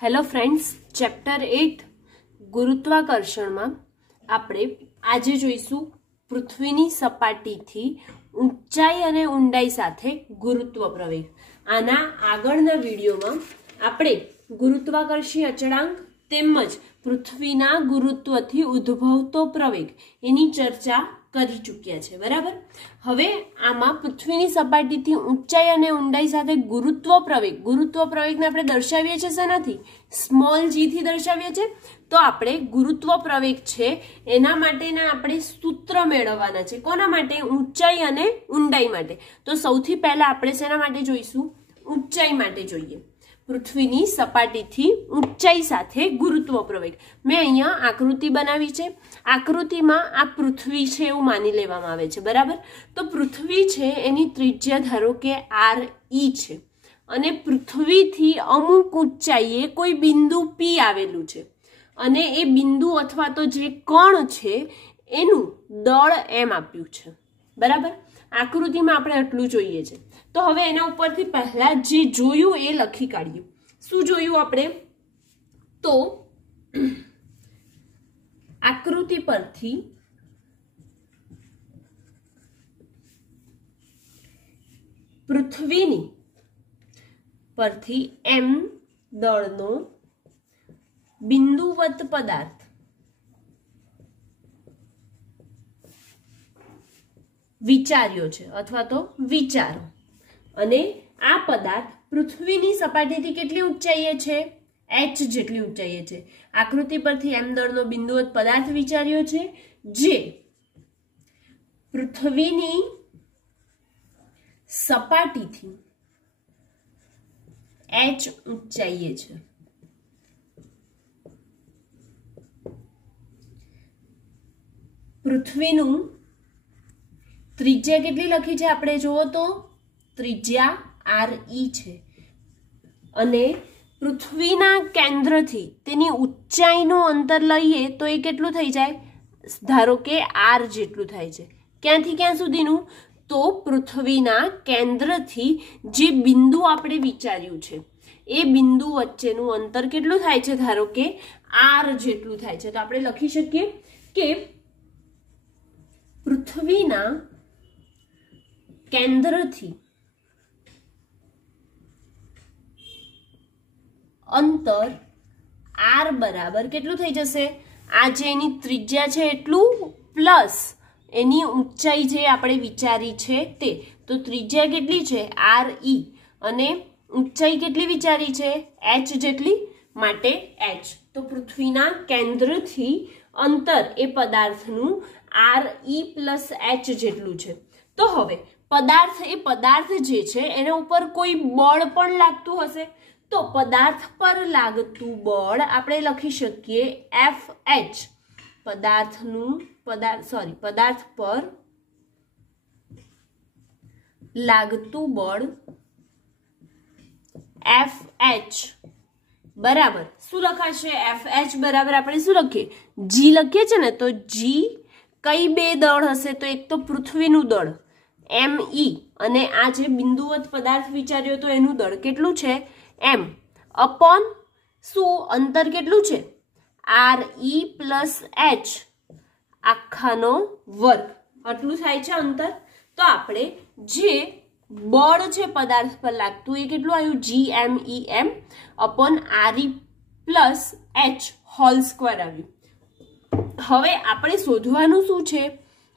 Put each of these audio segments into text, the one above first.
Hello friends, chapter 8 गुरुत्वाकर्षण में આપણે આજે જોઈશું પૃથ્વીની સપાટીથી ઊંચાઈ અને ઊંડાઈ સાથે ગુરુત્વ પ્રવેગ। આના આગળના વિડિયોમાં આપણે ગુરુત્વાકર્ષી અચળાંક તેમજ પૃથ્વીના ગુરુત્વથી ઉદ્ભવતો પ્રવેગ એની ચર્ચા કરી ચૂક્યા છે, બરાબર। હવે આમાં પૃથ્વીની સપાટીથી ઊંચાઈ અને ઊંડાઈ સાથે ગુરુત્વ પ્રવેગને આપણે દર્શાવીએ છીએ શેનાથી? સ્મોલ g થી દર્શાવીએ છીએ। તો આપણે ગુરુત્વ પ્રવેગ છે એના માટેના આપણે સૂત્ર મેળવવાના છે। કોના માટે? ઊંચાઈ અને ઊંડાઈ માટે। તો સૌથી પહેલા આપણે શેના માટે જોઈશું? ઊંચાઈ માટે જોઈએ। પૃથ્વીની સપાટીથી ઊંચાઈ સાથે ગુરુત્વ પ્રવેગ। મેં અહીંયા આકૃતિ બનાવી છે। આકૃતિમાં આ પૃથ્વી છે એવું માની લેવામાં આવે છે, બરાબર। તો પૃથ્વી છે એની ત્રિજ્યા ધારો કે re છે અને પૃથ્વીથી અમુક ઊંચાઈએ કોઈ બિંદુ p આવેલું છે અને એ બિંદુ અથવા તો જે કણ છે એનું દળ m આપ્યું છે, બરાબર। આકૃતિમાં આપણે આટલું જોઈએ છે। તો હવે એના ઉપરથી પહેલા જે જોયું એ લખી કાઢીએ। શું જોયું આપણે? તો આકૃતિ પરથી પૃથ્વીની પરથી m દળનો બિંદુવત પદાર્થ વિચાર્યો છે અથવા તો વિચારો, અને આ પદાર્થ પૃથ્વીની સપાટીથી કેટલી ઊંચાઈએ છે? h જેટલી ઊંચાઈએ છે। આકૃતિ પરથી m દળનો બિંદુવત પદાર્થ વિચાર્યો છે જે પૃથ્વીની સપાટીથી h ઊંચાઈએ છે। પૃથ્વીનું ત્રિજ્યા કેટલી લખી છે આપણે? જુઓ તો ત્રિજ્યા re છે અને પૃથ્વીના કેન્દ્રથી તેની ઊંચાઈનું અંતર લઈએ તો એ કેટલું થઈ જાય? ધારો કે r જેટલું થાય છે। ક્યાંથી ક્યાં સુધીનું? તો પૃથ્વીના કેન્દ્રથી જે બિંદુ આપણે વિચાર્યું છે એ બિંદુ વચ્ચેનું અંતર કેટલું થાય છે? ધારો કે r જેટલું થાય છે। તો આપણે લખી શકીએ કે પૃથ્વીના કેન્દ્રથી અંતર r બરાબર કેટલું થઈ જશે? આ જે એની ત્રિજ્યા છે એટલું પ્લસ એની ઊંચાઈ જે આપણે વિચારી છે તે। તો ત્રિજ્યા કેટલી છે? re અને ઊંચાઈ કેટલી વિચારી છે? h જેટલી, માટે h। તો પૃથ્વીના કેન્દ્રથી અંતર એ પદાર્થનું re પ્લસ h જેટલું છે। તો હવે પદાર્થ જે છે એના ઉપર કોઈ બળ પણ લાગતું હશે। તો પદાર્થ પર લાગતું બળ આપણે લખી શકીએ FH। પદાર્થ પર લાગતું બળ FH બરાબર શું લખાશે? FH બરાબર આપણે શું લખીએ? G લખીએ છે ને, તો G કઈ બે દળ હશે? તો એક તો પૃથ્વીનું દળ me અને આ જે બિંદુવત પદાર્થ વિચાર્યો તો એનું દળ કેટલું છે? m અપોન શું? અંતર કેટલું છે? re પ્લસ h આખાનો વર્ગ, આટલું થાય છે અંતર। તો આપણે જે બળ છે પદાર્થ પર લાગતું એ કેટલું આવ્યું? gmem upon re plus h whole square આવ્યું। હવે આપણે શોધવાનું શું છે?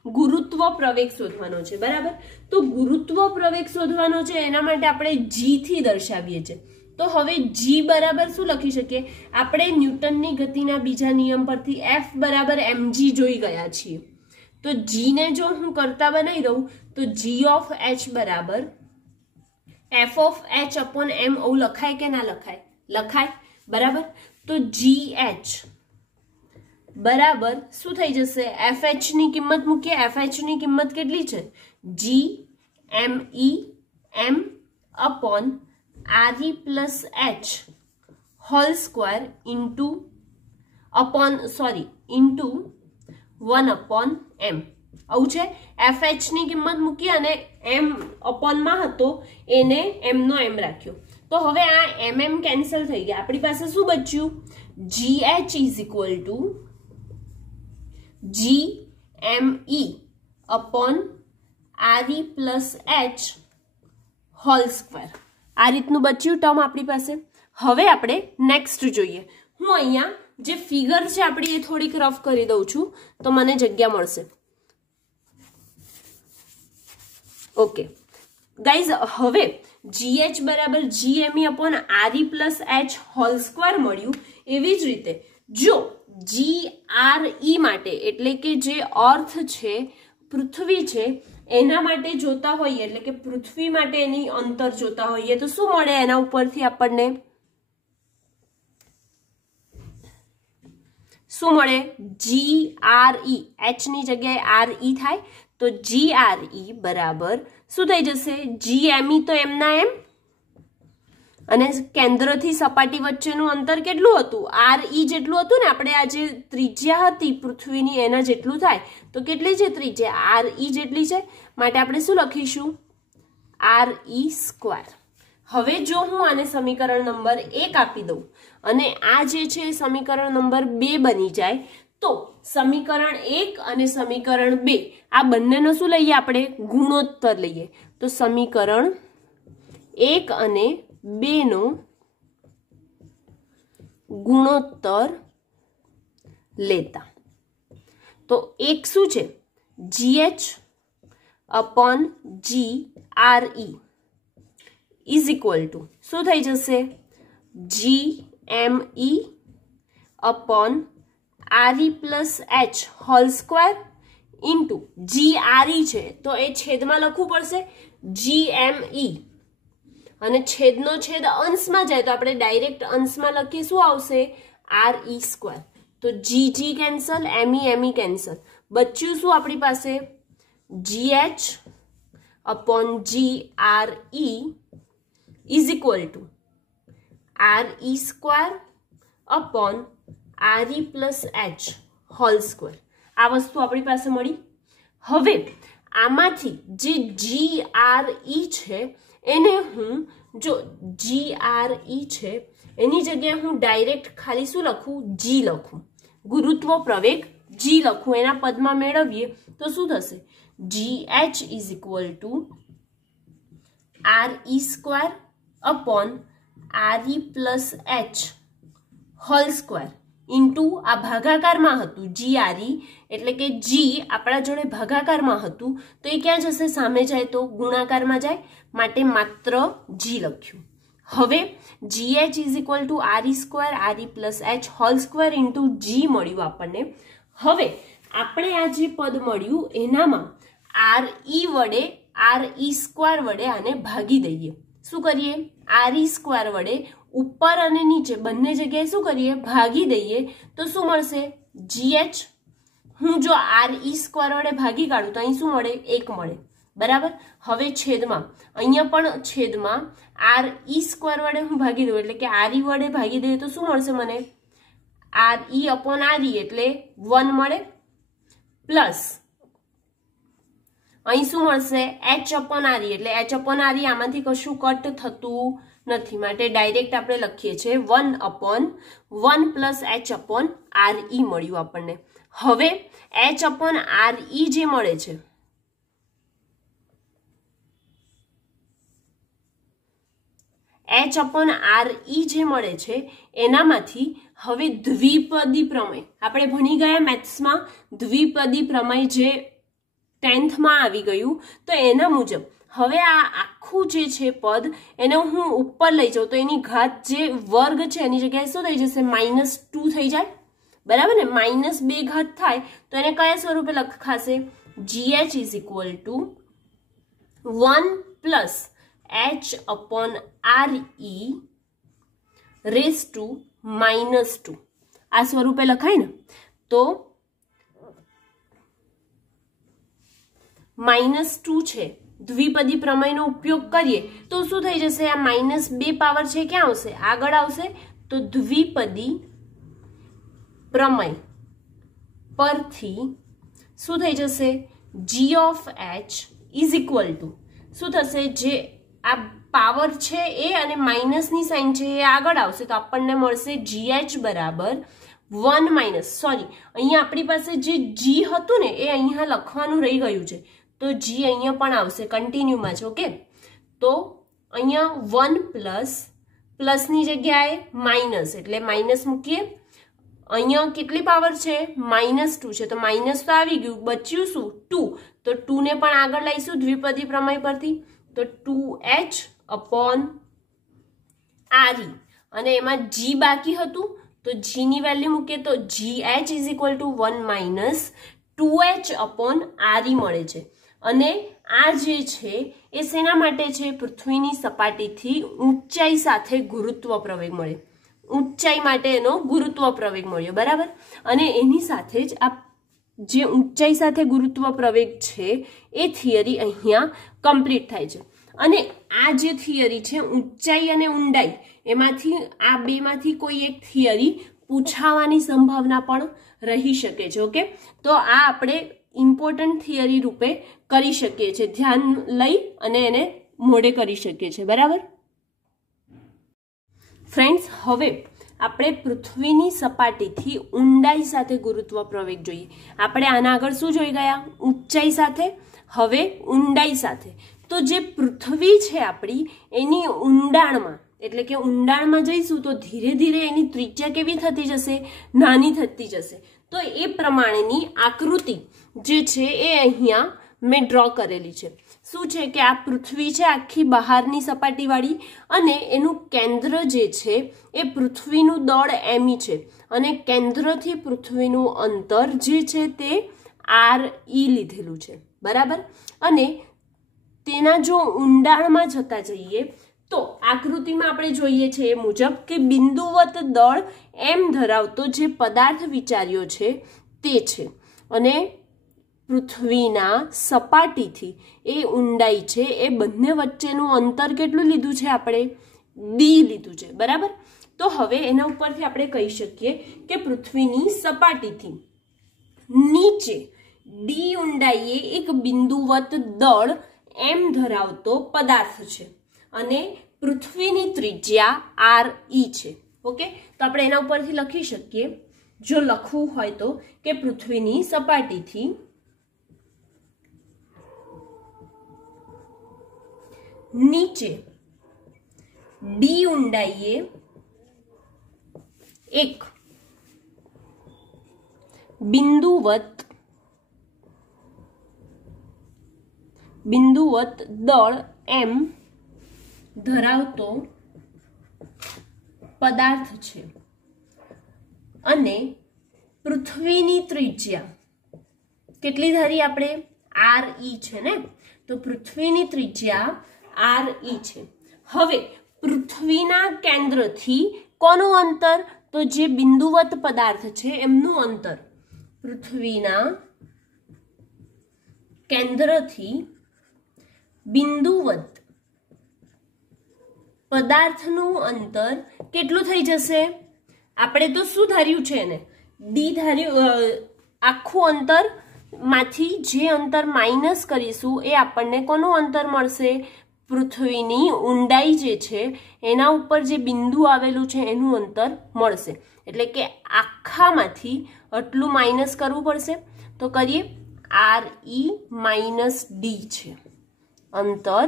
ગુરુત્વ પ્રવેગ શોધવાનો છે, બરાબર। તો ગુરુત્વ પ્રવેગ શોધવાનો છે એના માટે આપણે g થી દર્શાવીએ છીએ। તો હવે g બરાબર શું લખી શકીએ? આપણે ન્યૂટનની ગતિના બીજા નિયમ પરથી F બરાબર mg જોઈ ગયા છીએ। તો g ને જો હું કરતા બનાવી દઉં તો g ઓફ h બરાબર f of h upon m એવું લખાય કે ના લખાય? લખાય, બરાબર। તો gh બરાબર શું થઈ જશે? fh ની કિંમત મૂકીએ। fh ની કિંમત કેટલી છે? gmem upon re plus h whole square into 1 upon m આવું છે। fh ની કિંમત મૂકી અને m અપોનમાં હતો એને m નો m રાખ્યો। તો હવે આ mm કેન્સલ થઈ ગયા, આપણી પાસે શું બચ્યું? GH is equal two GME upon RE plus H whole square. આ રીતનું બચ્યું ટર્મ આપણી પાસે. હવે આપણે નેક્સ્ટ જોઈએ. હું અહીંયા જે ફિગર છે આપણી એ થોડીક રફ કરી દઉં છું તો મને જગ્યા મળશે. ઓકે ગાઈઝ, હવે GH બરાબર GME upon RE plus H whole square મળ્યું. એવી જ રીતે જો GRE માટે એટલે કે જે અર્થ છે, પૃથ્વી છે, એના માટે જોતા હોઈએ એટલે કે પૃથ્વી માટે એની અંતર જોતા હોઈએ તો શું મળે એના ઉપરથી આપણને? શું મળે? GRE. H ની જગ્યાએ RE થાય તો GRE બરાબર શું થઈ જશે? GME તો એમના એમ, અને કેન્દ્રથી સપાટી વચ્ચેનું અંતર કેટલું હતું? RE જેટલું હતું ને. આપણે આ જે ત્રિજ્યા હતી પૃથ્વીની એના જેટલું થાય તો કેટલી છે ત્રિજ્યા? RE જેટલી છે, માટે આપણે શું લખીશું? RE square. હવે જો હું આને સમીકરણ નંબર 1 આપી દઉં અને આ જે છે સમીકરણ નંબર 2 બની જાય તો સમીકરણ 1 અને સમીકરણ 2 આ બંનેનો શું લઈએ આપણે? ગુણોત્તર લઈએ. તો સમીકરણ 1 અને 2 નો ગુણોત્તર લેતા તો એક શું છે? GH upon GRE is equal two શું થઈ જશે? GME upon RE plus H whole square into GRE છે તો એ છેદમાં લખવું પડશે GME, અને છેદનો છેદ અંશમાં જાય તો આપણે ડાયરેક્ટ અંશમાં લખીએ શું આવશે? RE square. તો GG કેન્સલ, ME કેન્સલ, બચ્યું શું આપણી પાસે? GH upon GRE is equal two RE square upon RE plus H whole square. આ વસ્તુ આપણી પાસે મળી. હવે આમાંથી જે GRE છે એને હું જો GRE છે એની જગ્યાએ હું ડાયરેક્ટ ખાલી શું લખું? G લખું, ગુરુત્વ પ્રવેગ G લખું, એના પદમાં મેળવીએ તો શું થશે? GH is equal two RE square upon RE plus H whole square into આ ભાગાકારમાં હતું GRE એટલે કે G આપણા જોડે ભાગાકારમાં હતું તો એ ક્યાં જશે? સામે જાય તો ગુણાકારમાં જાય, માટે માત્ર G લખ્યું. હવે GH is equal two RE square RE plus H whole square into G મળ્યું આપણને. હવે આપણે આ જે પદ મળ્યું એનામાં RE વડે RE સ્ક્વેર વડે આને ભાગી દઈએ. શું કરીએ? RE સ્ક્વેર વડે ઉપર અને નીચે બંને જગ્યાએ શું કરીએ? ભાગી દઈએ તો શું મળશે? GH. હું જો RE સ્ક્વેર વડે ભાગી કાઢું તો અહીં શું મળે? 1 મળે. બરાબર. હવે છેદમાં અહીંયા પણ છેદમાં RE સ્ક્વેર વડે હું ભાગી દઉં એટલે કે RE વડે ભાગી દઈએ તો શું મળશે મને? RE અપોન RE એટલે 1 મળે, પ્લસ અહીં શું મળશે? H અપોન RE એટલે H અપોન RE આમાંથી કશું કટ થતું નથી, માટે ડાયરેક્ટ આપણે લખીએ છીએ 1 upon 1 plus H upon RE મળ્યું આપણને. હવે H અપોન RE જે મળે છે H અપોન RE જે મળે છે એનામાંથી હવે દ્વિપદી પ્રમેય આપણે ભણી ગયા મેથ્સમાં. દ્વિપદી પ્રમેય જે 10th માં આવી ગયું તો એના મુજબ હવે આ આખું જે છે પદ એને હું ઉપર લઈ જાઉં તો એની ઘાત જે વર્ગ છે એની જગ્યાએ શું થઈ જશે? -2 થઈ જાય. બરાબર ને? -2 ઘાત થાય તો એને કયા સ્વરૂપે લખાશે? GH is equal to 1 plus H upon RE raise to -2 આ સ્વરૂપે લખાય ને. તો -2 છે, દ્વિપદી પ્રમેયનો ઉપયોગ કરીએ તો શું થઈ જશે? આ -2 પાવર છે ક્યાં આવશે? આગળ આવશે. તો દ્વિપદી પ્રમેય પરથી શું થઈ જશે? G of H is equal two શું થશે? જે આ પાવર છે એ અને માઇનસની સાઇન છે એ આગળ આવશે તો આપણને મળશે GH બરાબર 1 માઇનસ, સોરી અહીંયા આપણી પાસે જે G હતું ને એ અહીંયા લખવાનું રહી ગયું છે તો G અહીંયા પણ આવશે, કન્ટિન્યુમાં છે. ઓકે, તો અહીંયા 1 પ્લસ પ્લસની જગ્યાએ માઇનસ એટલે માઇનસ મૂકીએ. અહીંયા કેટલી પાવર છે? -2 છે તો માઇનસ તો આવી ગયું, બચ્યું શું? 2. તો 2 ને પણ આગળ લઈશું દ્વિપદી પ્રમેય પરથી તો 2H અપોન RE અને એમાં G બાકી હતું તો G ની વેલ્યુ મૂકીએ તો GH is equal to 1 minus 2H upon RE મળે છે. અને આ જે છે એ શેના માટે છે? પૃથ્વીની સપાટીથી ઊંચાઈ સાથે ગુરુત્વ પ્રવેગ મળે, ઊંચાઈ માટે એનો ગુરુત્વ પ્રવેગ મળ્યો, બરાબર. અને એની સાથે જ આ જે ઊંચાઈ સાથે ગુરુત્વ પ્રવેગ છે એ થિયરી અહીંયા કમ્પ્લીટ થાય છે. અને આ જે થિયરી છે ઊંચાઈ અને ઊંડાઈ એમાંથી આ બેમાંથી કોઈ એક થિયરી પૂછાવાની સંભાવના પણ રહી શકે છે. ઓકે, તો આ આપણે ઇમ્પોર્ટન્ટ થિયરી રૂપે કરી શકીએ છીએ, ધ્યાન લઈ અને એને મોઢે કરી શકીએ છીએ, બરાબર. ફ્રેન્ડ્સ, હવે આપણે પૃથ્વીની સપાટીથી ઊંડાઈ સાથે ગુરુત્વ પ્રવેગ જોઈએ. આપણે આના આગળ શું જોઈ ગયા? ઊંચાઈ સાથે, હવે ઊંડાઈ સાથે. તો જે પૃથ્વી છે આપણી એની ઊંડાણમાં એટલે કે ઊંડાણમાં જઈશું તો ધીરે ધીરે એની ત્રિજ્યા કેવી થતી જશે? નાની થતી જશે. તો એ પ્રમાણેની આકૃતિ જે છે એ અહીંયા મેં ડ્રો કરેલી છે. શું છે કે આ પૃથ્વી છે આખી બહારની સપાટીવાળી અને એનું કેન્દ્ર જે છે એ પૃથ્વીનું દળ ME છે અને કેન્દ્રથી પૃથ્વીનું અંતર જે છે તે RE લીધેલું છે, બરાબર. અને તેના જો ઊંડાણમાં જતા જઈએ તો આકૃતિમાં આપણે જોઈએ છે એ મુજબ કે બિંદુવત દળ M ધરાવતો જે પદાર્થ વિચાર્યો છે તે છે અને પૃથ્વીના સપાટીથી એ ઊંડાઈ છે એ બંને વચ્ચેનું અંતર કેટલું લીધું છે? આપણે D લીધું છે, બરાબર. તો હવે એના ઉપરથી આપણે કહી શકીએ કે પૃથ્વીની સપાટીથી નીચે D ઊંડાઈએ એક બિંદુવત દળ M ધરાવતો પદાર્થ છે અને પૃથ્વીની ત્રિજ્યા RE છે. ઓકે, તો આપણે એના ઉપરથી લખી શકીએ, જો લખવું હોય તો, કે પૃથ્વીની સપાટીથી નીચે D ઊંડાઈએ એક બિંદુવત દળ M ધરાવતો પદાર્થ છે અને પૃથ્વીની ત્રિજ્યા કેટલી ધારી આપણે? RE છે ને, તો પૃથ્વીની ત્રિજ્યા RE છે. હવે પૃથ્વીના કેન્દ્રથી કોનું અંતર? તો જે બિંદુવત પદાર્થ છે એમનું અંતર. પૃથ્વીના કેન્દ્રથી બિંદુવત પદાર્થનું અંતર કેટલું થઈ જશે? આપણે તો શું ધાર્યું છે એને? D ધાર્યું. આખું અંતર માંથી જે અંતર માઇનસ કરીશું એ આપણને કોનું અંતર મળશે? પૃથ્વીની ઊંડાઈ જે છે એના ઉપર જે બિંદુ આવેલું છે એનું અંતર મળશે. એટલે કે આખામાંથી આટલું માઇનસ કરવું પડશે. તો કરીએ, RE માઇનસ D છે અંતર,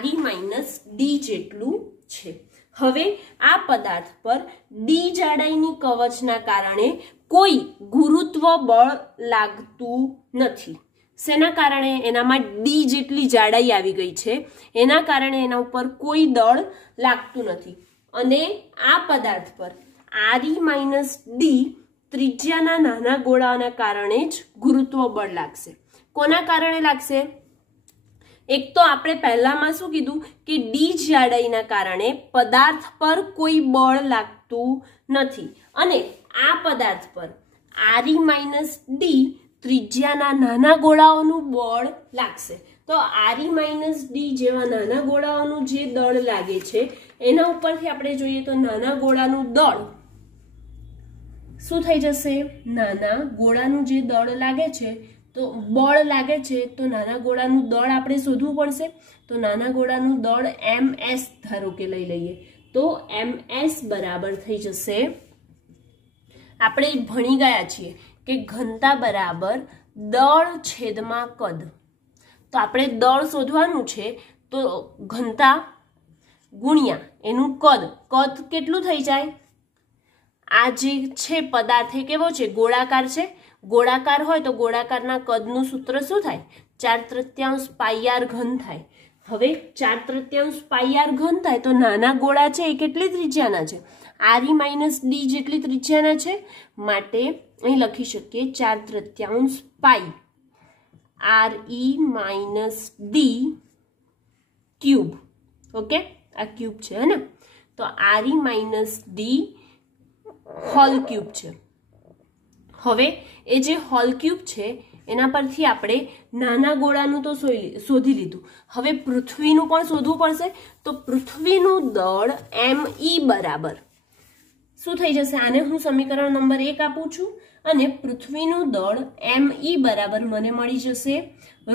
RE માઇનસ D જેટલું છે. હવે આ પદાર્થ પર D જાડાઈની કવચના કારણે કોઈ ગુરુત્વ બળ લાગતું નથી. શેના કારણે? એનામાં D જેટલી જાડાઈ આવી ગઈ છે એના કારણે એના ઉપર કોઈ દળ લાગતું નથી. અને આ પદાર્થ પર RE માઇનસ D ત્રિજ્યાના નાના ગોળાના કારણે જ ગુરુત્વ બળ લાગશે. કોના કારણે લાગશે? એક તો આપણે પહેલામાં શું કીધું કે D જાડાઈના કારણે પદાર્થ પર કોઈ બળ લાગતું નથી અને આ પદાર્થ પર RE માઇનસ D ત્રિજ્યાના નાના ગોળાઓનું બળ લાગશે. તો RE માઇનસ D જેવા નાના ગોળાઓનું જે દળ લાગે છે એના ઉપરથી આપણે જોઈએ તો નાના ગોળાનું દળ શું થઈ જશે? નાના ગોળાનું જે દળ લાગે છે તો બળ લાગે છે તો નાના ગોળાનું દળ આપણે શોધવું પડશે. તો નાના ગોળાનું દળ ms ધારો કે લઈ લઈએ તો ms બરાબર થઈ જશે, આપણે ભણી ગયા છીએ કે ઘનતા બરાબર દળ છેદમાં કદ. તો આપણે દળ શોધવાનું છે તો ઘનતા ગુણ્યા એનું કદ. કદ કેટલું થઈ જાય? આ જે છે પદાર્થ એ કેવો છે? ગોળાકાર છે. ગોળાકાર હોય તો ગોળાકારના કદનું સૂત્ર શું થાય? 4/3 પાઈ r ઘન થાય. હવે 4/3 પાઈ r ઘન થાય તો નાના ગોળા છે એ કેટલી ત્રિજ્યાના છે? re - d જેટલી ત્રિજ્યાના છે. માટે અહીં લખી શકીએ 4/3 pi re - d cube. Okay, આ ક્યુબ છે હે ને? તો re - d હોલ ક્યુબ છે. હવે એ જે હોલ ક્યુબ છે એના પરથી આપણે નાના ગોળાનું તો શોધી લીધું. હવે પૃથ્વીનું પણ શોધવું પડશે. તો પૃથ્વીનું દળ me બરાબર શું થઈ જશે? આને હું સમીકરણ નંબર 1 આપું છું અને પૃથ્વીનું દળ me બરાબર મને મળી જશે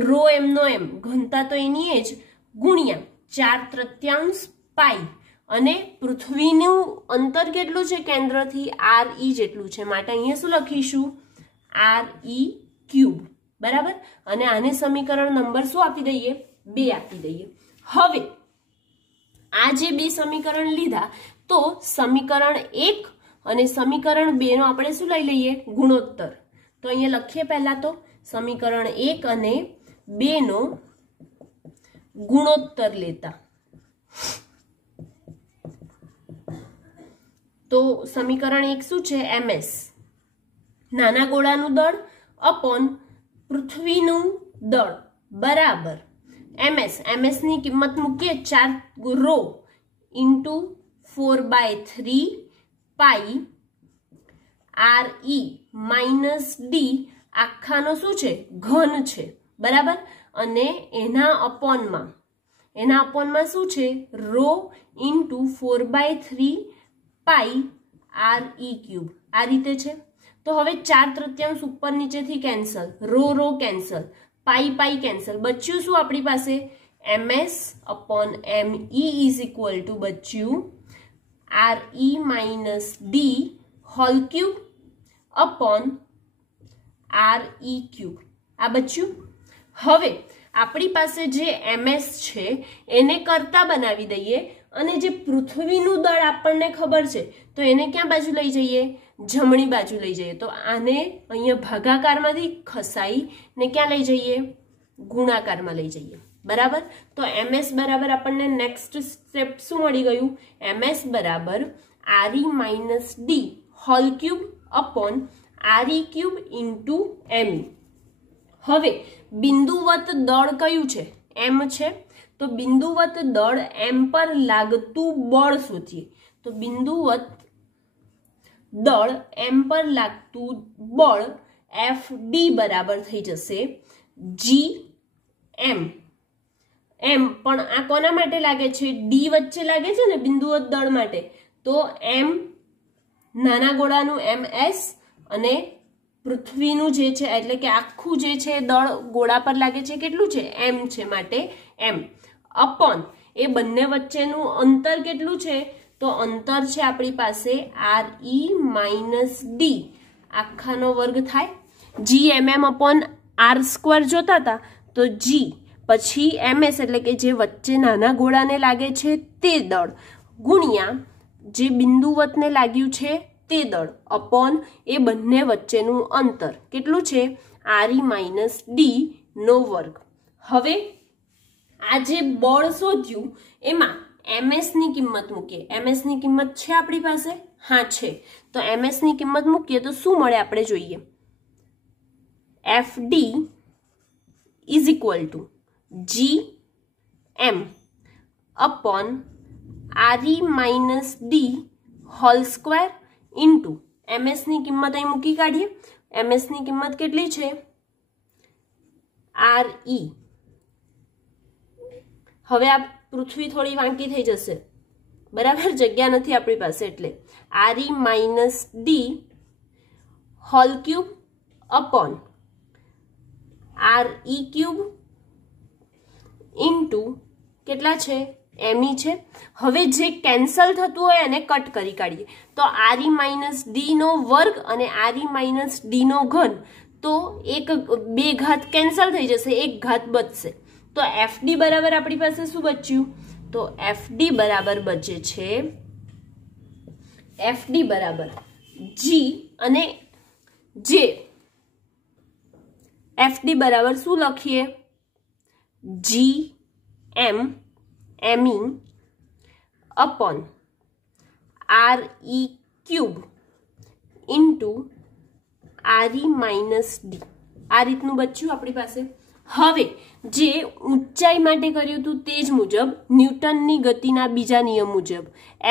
રો m નો m, ઘનતા તો એની એ જ, ગુણ્યા 4/3 પાઈ અને પૃથ્વીનું અંતર કેટલું છે કેન્દ્રથી? re જેટલું છે. માટે અહીંયા શું લખીશું? re cube. બરાબર. અને આને સમીકરણ નંબર શું આપી દઈએ? 2 આપી દઈએ. હવે આ જે બે સમીકરણ લીધા તો સમીકરણ 1 અને સમીકરણ 2 નો આપણે શું લઈ લઈએ? ગુણોત્તર. તો અહીંયા લખીએ પહેલા તો સમીકરણ 1 અને 2 નો ગુણોત્તર લેતા. તો સમીકરણ 1 શું છે? ms નાના ગોળાનું દળ અપોન પૃથ્વીનું દળ બરાબર ms ની કિંમત મૂકીએ 4 row into 4/3 pi re - d આખાનો શું છે? ઘન છે. બરાબર. અને એના અપોનમાં શું છે? Rho into 4/3 pi re cube. આ રીતે છે. તો હવે 4/3 ઉપર નીચેથી cancel, rho cancel, pi cancel. બચ્યું શું આપણી પાસે? ms upon me is equal to બચ્યું re - d whole cube upon re cube. આ બચ્યું. હવે આપણી પાસે જે ms છે એને કરતા બનાવી દઈએ અને જે પૃથ્વીનું દળ આપણને ખબર છે તો એને ક્યાં બાજુ લઈ જઈએ? જમણી બાજુ લઈ જઈએ. તો આને અહીંયા ભાગાકારમાંથી ખસાઈ ને ક્યાં લઈ જઈએ? ગુણાકારમાં લઈ જઈએ. બરાબર. તો ms બરાબર આપણને નેક્સ્ટ સ્ટેપ શું મળી ગયું? ms બરાબર re - d whole cube upon re cube into me. હવે બિંદુવત દળ કયું છે? m છે. તો બિંદુવત દળ m પર લાગતું બળ શોધીએ. તો બિંદુવત દળ m પર લાગતું બળ fd બરાબર થઈ જશે gm. m પણ આ કોના માટે લાગે છે? d વચ્ચે લાગે છે ને બિંદુવત દળ માટે. તો m નાના ગોળાનું ms અને પૃથ્વીનું જે છે એટલે કે આખું જે છે દળ ગોળા પર લાગે છે કેટલું છે? m છે. માટે m અપોન એ બંને વચ્ચેનું અંતર કેટલું છે? તો અંતર છે આપણી પાસે re - d આખાનો વર્ગ થાય. gmm અપોન r² જોતા હતા તો g પછી ms એટલે કે જે વચ્ચે નાના ગોળાને લાગે છે તે દળ ગુણ્યા જે બિંદુવતને લાગ્યું છે તે દળ અપોન એ બંને વચ્ચેનું અંતર કેટલું છે? re - d નો વર્ગ. હવે આ જે બળ શોધ્યું એમાં ms ની કિંમત મૂકીએ. ms ની કિંમત છે આપણી પાસે? હા છે. તો ms ની કિંમત મૂકીએ તો શું મળે આપણે જોઈએ. fd is equal two gm upon re - d whole square into ms ની કિંમત અહીં મૂકી કાઢીએ. ms ની કિંમત કેટલી છે? re. હવે આ પૃથ્વી થોડી વાંકી થઈ જશે. બરાબર. જગ્યા નથી આપણી પાસે એટલે re - d whole cube upon RE³ into કેટલા છે ME છે. હવે જે કેન્સલ થતું હોય એને કટ કરી કાઢીએ તો RE - D નો વર્ગ અને RE - D નો ઘન, તો એક બે ઘાત કેન્સલ થઈ જશે, એક ઘાત બચશે. તો FD બરાબર આપણી પાસે શું બચ્યું? તો FD બરાબર બચે છે, FD બરાબર G અને J. FD બરાબર શું લખીએ? GM ME upon RE³ into RE - D. આ રીતનું બચ્યું આપણી પાસે. હવે જે ઊંચાઈ માટે કર્યું હતું તે જ મુજબ ન્યૂટનની ગતિના બીજા નિયમ મુજબ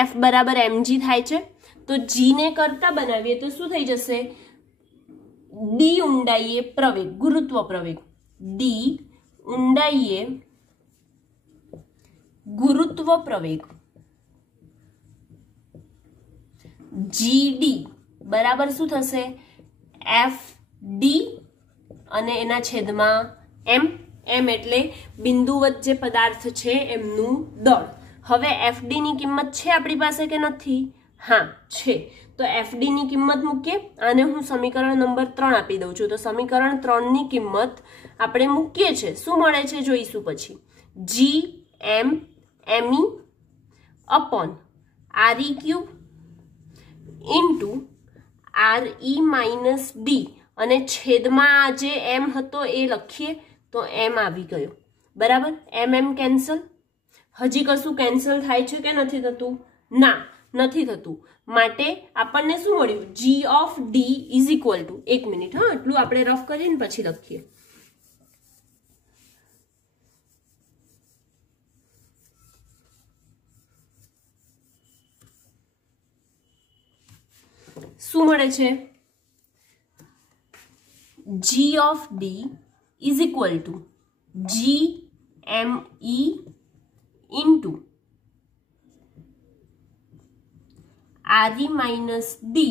F બરાબર mg થાય છે. તો G ને કરતા બનાવીએ તો શું થઈ જશે? D ઊંડાઈએ પ્રવેગ, ગુરુત્વ પ્રવેગ, D ઊંડાઈએ ગુરુત્વ પ્રવેગ GD બરાબર શું થશે? FD અને એના છેદમાં m. m એટલે બિંદુ વચ્ચે પદાર્થ છે એમનું દળ. હવે FD ની કિંમત છે આપણી પાસે કે નથી? હા છે. તો FD ની કિંમત મૂકીએ. આને હું સમીકરણ નંબર 3 આપી દઉં છું. તો સમીકરણ 3 ની કિંમત આપણે મૂકીએ છે. શું મળે છે જોઈશું પછી. GM ME upon RE³ into RE - D અને છેદમાં આ જે m હતો એ લખીએ તો m આવી ગયો. બરાબર? m cancel. હજી કશું કેન્સલ થાય છે કે નથી થતું? ના, નથી થતું. માટે આપણને શું મળ્યું? G of D is equal two, એક મિનિટ હા, એટલું આપણે રફ કરીને પછી લખીએ. શું મળે છે? G of D is equal to GME into RE - D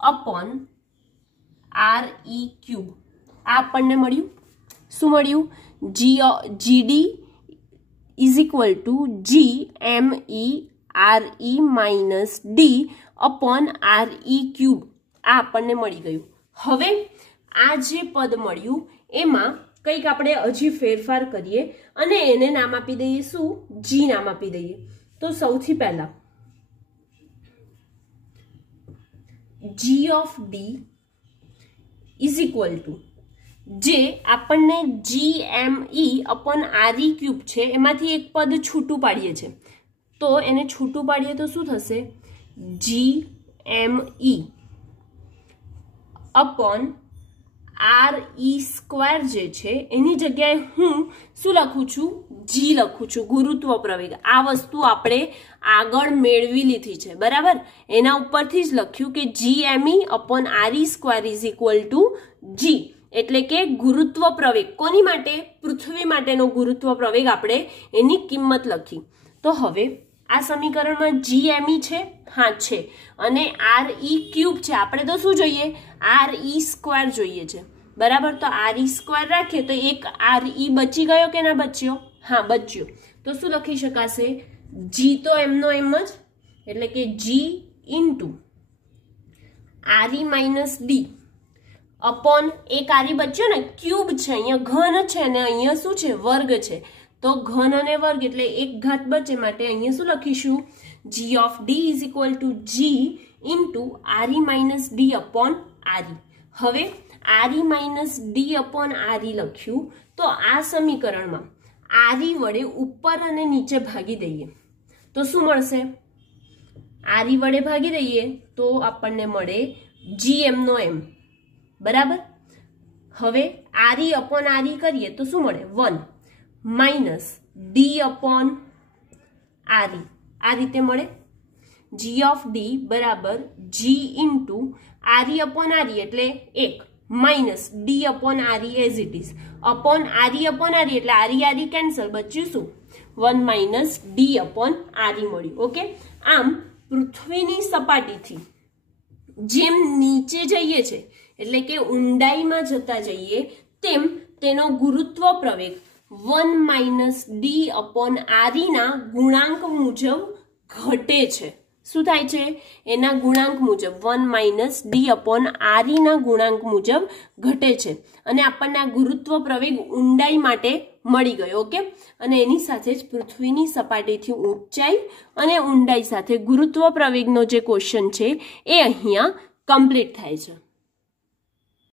upon RE³. આ આપણને મળ્યું. શું મળ્યું? GD is equal to GME RE - D upon RE³. આ આપણને મળી ગયું. હવે આ જે પદ મળ્યું એમાં કંઈક આપણે હજી ફેરફાર કરીએ અને એને નામ આપી દઈએ. શું? G નામ આપી દઈએ. તો સૌથી પહેલા G of D is equal to, જે આપણને GME upon RE³ છે એમાંથી એક પદ છૂટું પાડીએ છે, તો એને છૂટું પાડીએ તો શું થશે? GME upon RE² જે છે એની જગ્યાએ હું શું લખું છું? G લખું છું, ગુરુત્વ પ્રવેગ. આ વસ્તુ આપણે આગળ મેળવી લીધી છે. બરાબર? એના ઉપરથી જ લખ્યું કે GME upon RE² is equal two G. એટલે કે ગુરુત્વ પ્રવેગ કોની માટે? પૃથ્વી માટેનો ગુરુત્વ પ્રવેગ. આપણે એની કિંમત લખી. તો હવે આ સમીકરણમાં GME છે? હા છે. અને RE³ છે. આપણે તો શું જોઈએ? RE² જોઈએ છે. બરાબર? તો RE² રાખીએ તો એક RE બચી ગયો કે ના બચ્યો? હા બચ્યો. તો શું લખી શકાશે? G તો એમનો એમ જ, એટલે કે G into RE - D upon એક RE બચ્યો ને, ક્યુબ છે, અહીંયા ઘન છે ને અહીંયા શું છે? વર્ગ છે. તો ઘન અને વર્ગ એટલે એક ઘાત બચે, માટે અહીંયા શું લખીશું? G of D is equal to G into RE - D upon RE. હવે RE - D upon RE લખ્યું તો આ સમીકરણમાં RE વડે ઉપર અને નીચે ભાગી દઈએ તો શું મળશે? RE વડે ભાગી દઈએ તો આપણને મળે GM નો M. બરાબર? હવે RE upon RE કરીએ તો શું મળે? 1 minus D upon RE. આ રીતે મળે. G of D બરાબર G into RE upon RE એટલે 1 minus D upon RE as it is upon RE upon RE એટલે RE કેન્સલ, બચ્યું શું? 1 minus D upon RE મળ્યું. ઓકે? આમ પૃથ્વીની સપાટીથી જેમ નીચે જઈએ છે એટલે કે ઊંડાઈમાં જતા જઈએ તેમ તેનો ગુરુત્વ પ્રવેગ 1 - d/re ના ગુણાંક મુજબ ઘટે છે. શું થાય છે? એના ગુણાંક મુજબ 1 - d/re ના ગુણાંક મુજબ ઘટે છે અને આપણને આ ગુરુત્વ પ્રવેગ ઊંડાઈ માટે મળી ગયો. ઓકે, અને એની સાથે જ પૃથ્વીની સપાટીથી ઊંચાઈ અને ઊંડાઈ સાથે ગુરુત્વ પ્રવેગનો જે ક્વેશ્ચન છે એ અહીંયા કમ્પ્લીટ થાય છે.